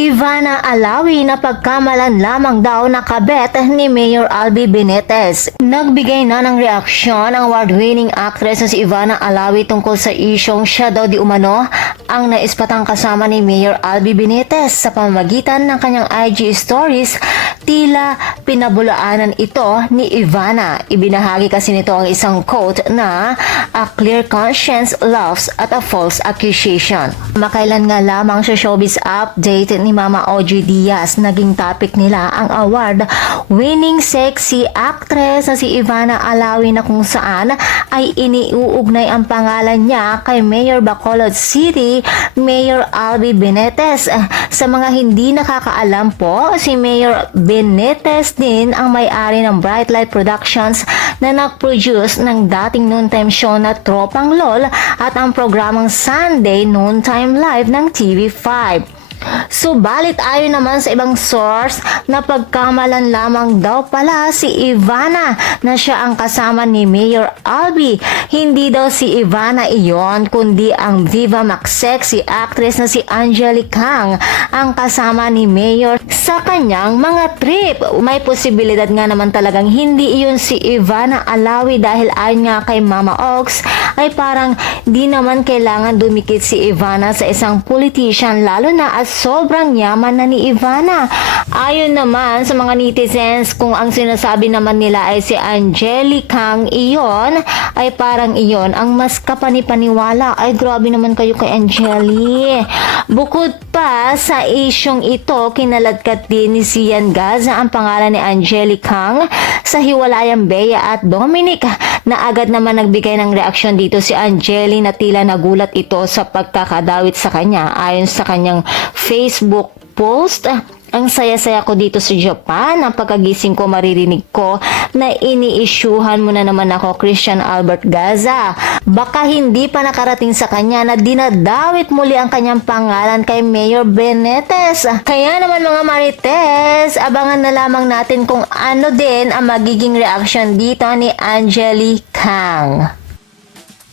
Ivana Alawi na pagkamalan lamang daw na kabet ni Mayor Albi Benitez. Nagbigay na ng reaksyon ang award-winning actress na si Ivana Alawi tungkol sa isyong siya daw di umano ang naispatang kasama ni Mayor Albi Benitez sa pamamagitan ng kanyang IG stories. Tila pinabulaanan ito ni Ivana. Ibinahagi kasi nito ang isang quote na "A clear conscience laughs at a false accusation." Makailan nga lamang sa showbiz update ni Mama OG Diaz, naging topic nila ang award-winning sexy actress na si Ivana Alawi na kung saan ay iniuugnay ang pangalan niya kay Mayor Bacolod City, Mayor Albi Benitez. Sa mga hindi nakakaalam po, si Mayor Benitez din ang may-ari ng Bright Light Productions na nag-produce ng dating noontime show na Tropang LOL at ang programang Sunday Noontime Live ng TV5. Subalit ayon naman sa ibang source na pagkamalan lamang daw pala si Ivana na siya ang kasama ni Mayor Albi. Hindi daw si Ivana iyon kundi ang Viva Max sexy actress na si Angelique Kang ang kasama ni Mayor sa kanyang mga trip. May posibilidad nga naman talagang hindi iyon si Ivana Alawi dahil ayon nga kay Mama Ox ay parang di naman kailangan dumikit si Ivana sa isang politician lalo na as sobrang yaman na ni Ivana. Ayon naman sa mga netizens, kung ang sinasabi naman nila ay si Angelique Kang iyon, ay parang iyon ang mas kapanipaniwala. Ay grabe naman kayo kay Angelique. Bukod pa sa isyong ito, kinaladkat din ni Sian Gaza ang pangalan ni Angelique Kang sa hiwalayang Bea at Dominic na agad naman nagbigay ng reaksyon dito si Angelique na tila nagulat ito sa pagkakadawit sa kanya. Ayon sa kanyang Facebook post, "Ang saya-saya ko dito sa Japan. Ang pagkagising ko maririnig ko na ini-issuehan mo na naman ako, Christian Albert Gaza." Baka hindi pa nakarating sa kanya na dinadawit muli ang kanyang pangalan kay Mayor Benitez. Kaya naman mga Marites, abangan na lamang natin kung ano din ang magiging reaction dito ni Angelique Kang.